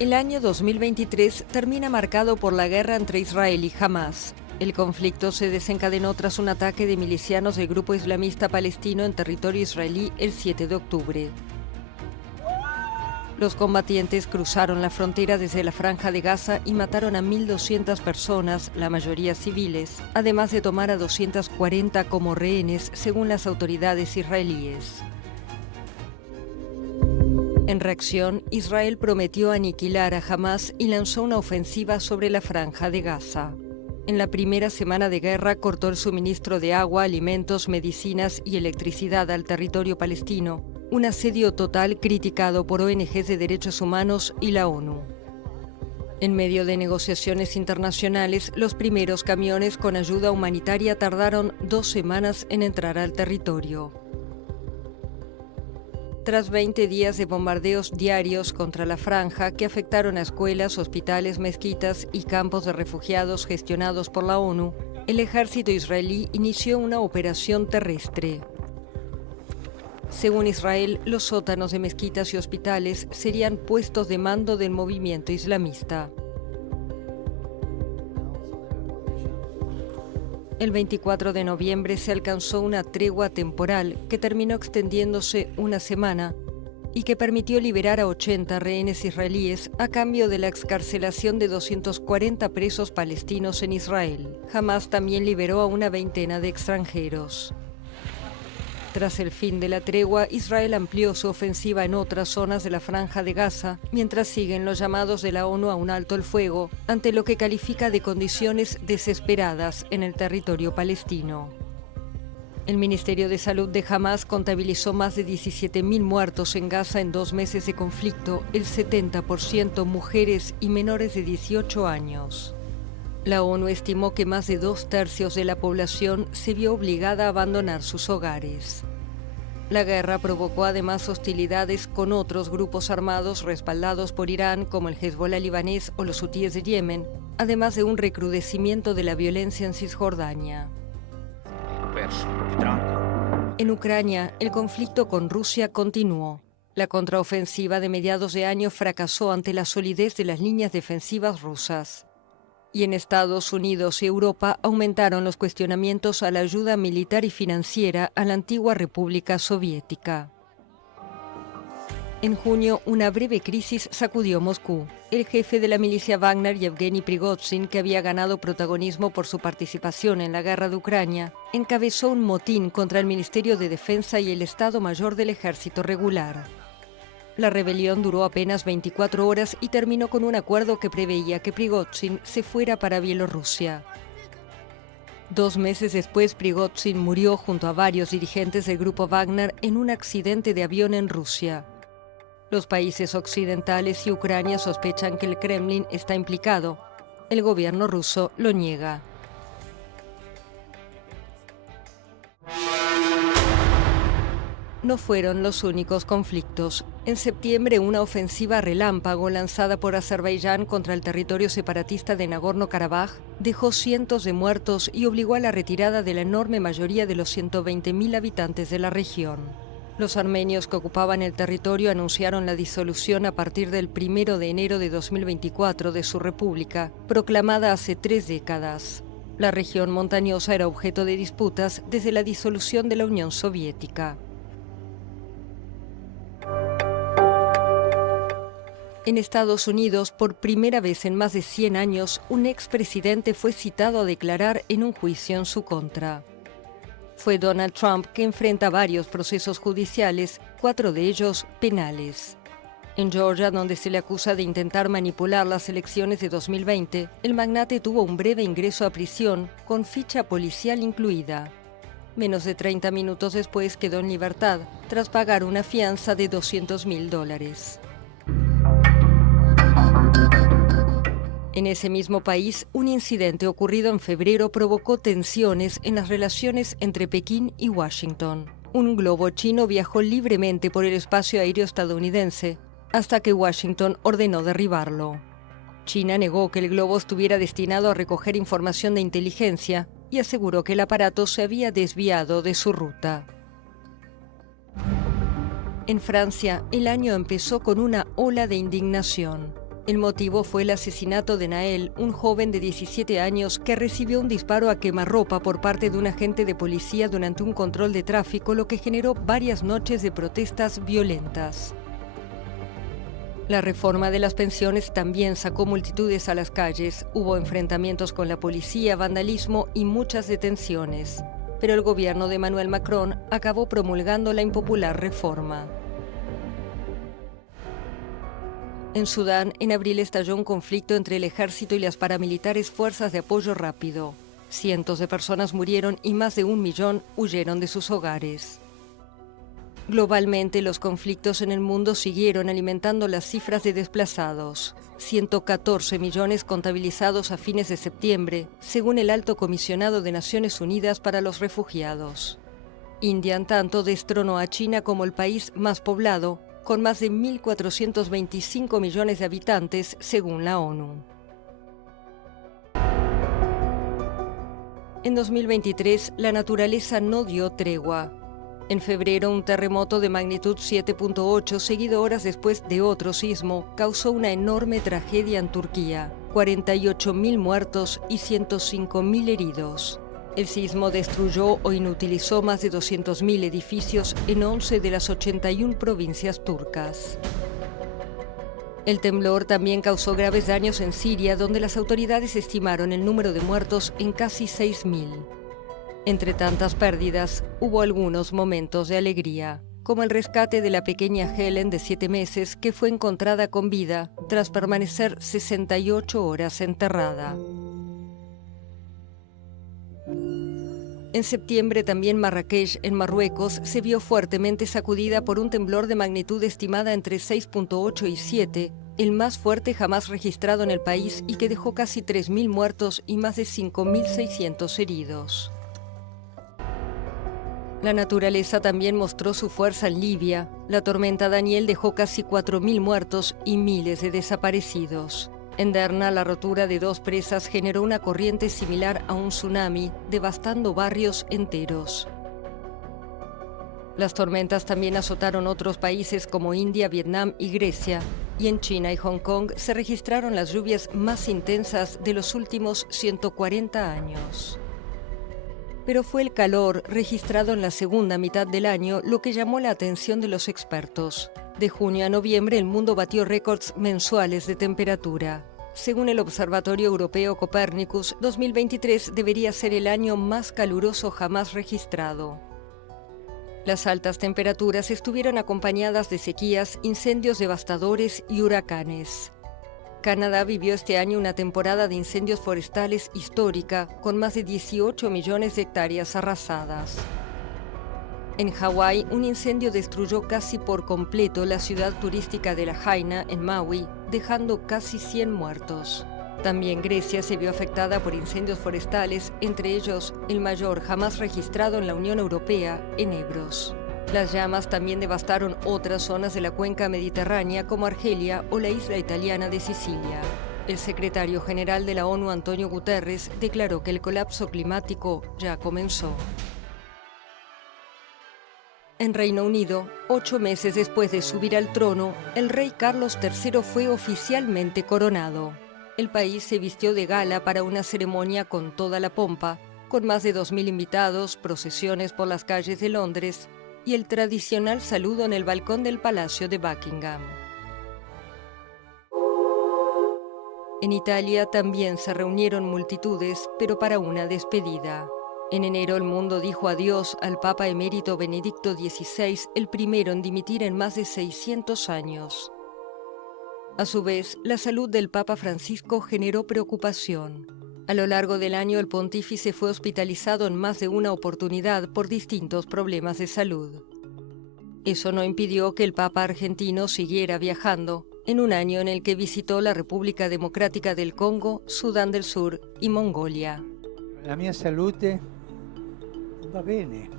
El año 2023 termina marcado por la guerra entre Israel y Hamás. El conflicto se desencadenó tras un ataque de milicianos del grupo islamista palestino en territorio israelí el 7 de octubre. Los combatientes cruzaron la frontera desde la Franja de Gaza y mataron a 1.200 personas, la mayoría civiles, además de tomar a 240 como rehenes, según las autoridades israelíes. En reacción, Israel prometió aniquilar a Hamás y lanzó una ofensiva sobre la Franja de Gaza. En la primera semana de guerra cortó el suministro de agua, alimentos, medicinas y electricidad al territorio palestino, un asedio total criticado por ONGs de derechos humanos y la ONU. En medio de negociaciones internacionales, los primeros camiones con ayuda humanitaria tardaron 2 semanas en entrar al territorio. Tras 20 días de bombardeos diarios contra la franja que afectaron a escuelas, hospitales, mezquitas y campos de refugiados gestionados por la ONU, el ejército israelí inició una operación terrestre. Según Israel, los sótanos de mezquitas y hospitales serían puestos de mando del movimiento islamista. El 24 de noviembre se alcanzó una tregua temporal que terminó extendiéndose una semana y que permitió liberar a 80 rehenes israelíes a cambio de la excarcelación de 240 presos palestinos en Israel. Hamás también liberó a una veintena de extranjeros. Tras el fin de la tregua, Israel amplió su ofensiva en otras zonas de la Franja de Gaza, mientras siguen los llamados de la ONU a un alto el fuego, ante lo que califica de condiciones desesperadas en el territorio palestino. El Ministerio de Salud de Hamás contabilizó más de 17.000 muertos en Gaza en 2 meses de conflicto, el 70% mujeres y menores de 18 años. La ONU estimó que más de 2/3 de la población se vio obligada a abandonar sus hogares. La guerra provocó además hostilidades con otros grupos armados respaldados por Irán, como el Hezbollah libanés o los hutíes de Yemen, además de un recrudecimiento de la violencia en Cisjordania. En Ucrania, el conflicto con Rusia continuó. La contraofensiva de mediados de año fracasó ante la solidez de las líneas defensivas rusas. Y en Estados Unidos y Europa aumentaron los cuestionamientos a la ayuda militar y financiera a la antigua República Soviética. En junio, una breve crisis sacudió Moscú. El jefe de la milicia Wagner, Yevgeny Prigozhin, que había ganado protagonismo por su participación en la guerra de Ucrania, encabezó un motín contra el Ministerio de Defensa y el Estado Mayor del Ejército Regular. La rebelión duró apenas 24 horas y terminó con un acuerdo que preveía que Prigozhin se fuera para Bielorrusia. 2 meses después, Prigozhin murió junto a varios dirigentes del grupo Wagner en un accidente de avión en Rusia. Los países occidentales y Ucrania sospechan que el Kremlin está implicado. El gobierno ruso lo niega. No fueron los únicos conflictos. En septiembre, una ofensiva relámpago lanzada por Azerbaiyán contra el territorio separatista de Nagorno-Karabaj dejó cientos de muertos y obligó a la retirada de la enorme mayoría de los 120.000 habitantes de la región. Los armenios que ocupaban el territorio anunciaron la disolución a partir del 1 de enero de 2024 de su república, proclamada hace 3 décadas. La región montañosa era objeto de disputas desde la disolución de la Unión Soviética. En Estados Unidos, por primera vez en más de 100 años, un expresidente fue citado a declarar en un juicio en su contra. Fue Donald Trump, que enfrenta varios procesos judiciales, 4 de ellos penales. En Georgia, donde se le acusa de intentar manipular las elecciones de 2020, el magnate tuvo un breve ingreso a prisión, con ficha policial incluida. Menos de 30 minutos después quedó en libertad, tras pagar una fianza de $200.000. En ese mismo país, un incidente ocurrido en febrero provocó tensiones en las relaciones entre Pekín y Washington. Un globo chino viajó libremente por el espacio aéreo estadounidense, hasta que Washington ordenó derribarlo. China negó que el globo estuviera destinado a recoger información de inteligencia y aseguró que el aparato se había desviado de su ruta. En Francia, el año empezó con una ola de indignación. El motivo fue el asesinato de Nael, un joven de 17 años que recibió un disparo a quemarropa por parte de un agente de policía durante un control de tráfico, lo que generó varias noches de protestas violentas. La reforma de las pensiones también sacó multitudes a las calles, hubo enfrentamientos con la policía, vandalismo y muchas detenciones. Pero el gobierno de Emmanuel Macron acabó promulgando la impopular reforma. En Sudán, en abril estalló un conflicto entre el ejército y las paramilitares fuerzas de apoyo rápido. Cientos de personas murieron y más de 1 millón huyeron de sus hogares. Globalmente, los conflictos en el mundo siguieron alimentando las cifras de desplazados. 114 millones contabilizados a fines de septiembre, según el Alto Comisionado de Naciones Unidas para los Refugiados. India, en tanto, destronó a China como el país más poblado, con más de 1.425 millones de habitantes, según la ONU. En 2023, la naturaleza no dio tregua. En febrero, un terremoto de magnitud 7.8, seguido horas después de otro sismo, causó una enorme tragedia en Turquía, 48.000 muertos y 105.000 heridos. El sismo destruyó o inutilizó más de 200.000 edificios en 11 de las 81 provincias turcas. El temblor también causó graves daños en Siria, donde las autoridades estimaron el número de muertos en casi 6.000. Entre tantas pérdidas, hubo algunos momentos de alegría, como el rescate de la pequeña Helen de 7 meses que fue encontrada con vida tras permanecer 68 horas enterrada. En septiembre también Marrakech, en Marruecos, se vio fuertemente sacudida por un temblor de magnitud estimada entre 6.8 y 7, el más fuerte jamás registrado en el país y que dejó casi 3.000 muertos y más de 5.600 heridos. La naturaleza también mostró su fuerza en Libia. La tormenta Daniel dejó casi 4.000 muertos y miles de desaparecidos. En Derna, la rotura de 2 presas generó una corriente similar a un tsunami, devastando barrios enteros. Las tormentas también azotaron otros países como India, Vietnam y Grecia, y en China y Hong Kong se registraron las lluvias más intensas de los últimos 140 años. Pero fue el calor registrado en la segunda mitad del año lo que llamó la atención de los expertos. De junio a noviembre el mundo batió récords mensuales de temperatura. Según el Observatorio Europeo Copernicus, 2023 debería ser el año más caluroso jamás registrado. Las altas temperaturas estuvieron acompañadas de sequías, incendios devastadores y huracanes. Canadá vivió este año una temporada de incendios forestales histórica, con más de 18 millones de hectáreas arrasadas. En Hawái, un incendio destruyó casi por completo la ciudad turística de Lahaina, en Maui, dejando casi 100 muertos. También Grecia se vio afectada por incendios forestales, entre ellos el mayor jamás registrado en la Unión Europea, en Ebros. Las llamas también devastaron otras zonas de la cuenca mediterránea como Argelia o la isla italiana de Sicilia. El secretario general de la ONU, Antonio Guterres, declaró que el colapso climático ya comenzó. En Reino Unido, 8 meses después de subir al trono, el rey Carlos III fue oficialmente coronado. El país se vistió de gala para una ceremonia con toda la pompa, con más de 2.000 invitados, procesiones por las calles de Londres y el tradicional saludo en el balcón del Palacio de Buckingham. En Italia también se reunieron multitudes, pero para una despedida. En enero el mundo dijo adiós al Papa emérito Benedicto XVI, el primero en dimitir en más de 600 años. A su vez, la salud del Papa Francisco generó preocupación. A lo largo del año el pontífice fue hospitalizado en más de una oportunidad por distintos problemas de salud. Eso no impidió que el Papa argentino siguiera viajando, en un año en el que visitó la República Democrática del Congo, Sudán del Sur y Mongolia. La mia salute va bene.